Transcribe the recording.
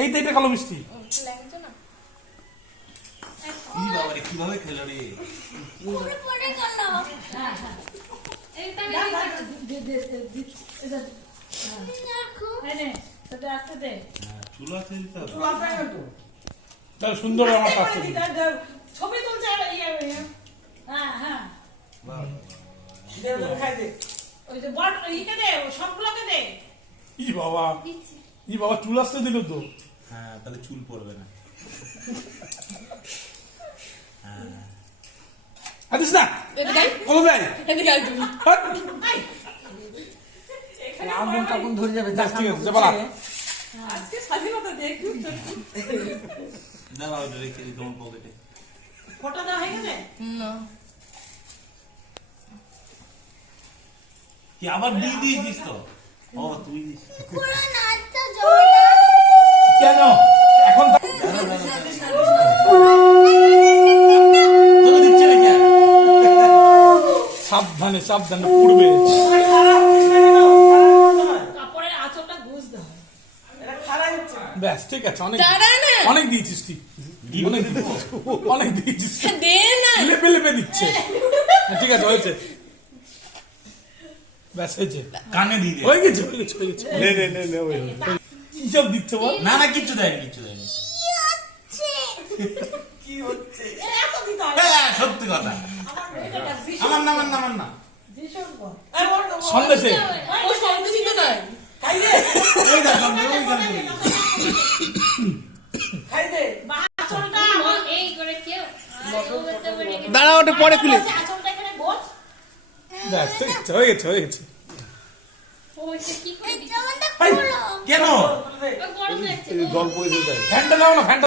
এই তো এটা কালো মিষ্টি। কিভাবে খেলো রে? সুন্দর আমার কাছে ছবি তুলছে ই বাবা চুল আসতে দিল তো। হ্যাঁ তাহলে চুল পড়বে না। আদিস না বলো ভাই আগুন টাগুন ধরে যাবে। ঠিক আছে বলা আজকে স্বাধীনতা দেখি দাও ওটা রেখে দিই তোমার পকেটে। ফটো দেওয়া হয়ে গেছে না কি আবার দিয়ে দিয়েছিস তো? ও তুই দিস কেন এখন তোকে দিচ্ছে না কেন? সাবধানে সাবধানে পুড়বে। কাপড়ের আঁচলটা বুঝতে হয়। ব্যাস ঠিক আছে অনেক দিয়েছিস তুই অনেক দিয়েছিস লেপে লেপে দিচ্ছে। ঠিক আছে হয়েছে ব্যাস হয়েছে কানে দিয়ে দে। হয়ে গেছে হয়ে গেছে হয়ে গেছে কি সব দিচ্ছে বল। না না কিচ্ছু দেয়নি কিচ্ছু দেয়নি। কি হচ্ছে? এত দিতে হয়। হ্যাঁ সত্যি কথা। আমার মেয়েটা ভীষণ আমার না ভীষণ বল। সন্দেশে ও সন্দেশিত নয়। খাই দে ওই দেখ সন্দেশ ওই গান করি। খাই দে আঁচলটা এই করে কেউ দাঁড়া ওটা পরে খুলে। আঁচলটা এখানে বোঝ। ব্যাস ঠিক আছে হয়ে গেছে হয়ে গেছে। ওইটা কি করে কেন? গরম লাগছে ফ্যানটা দাও না ফ্যানটা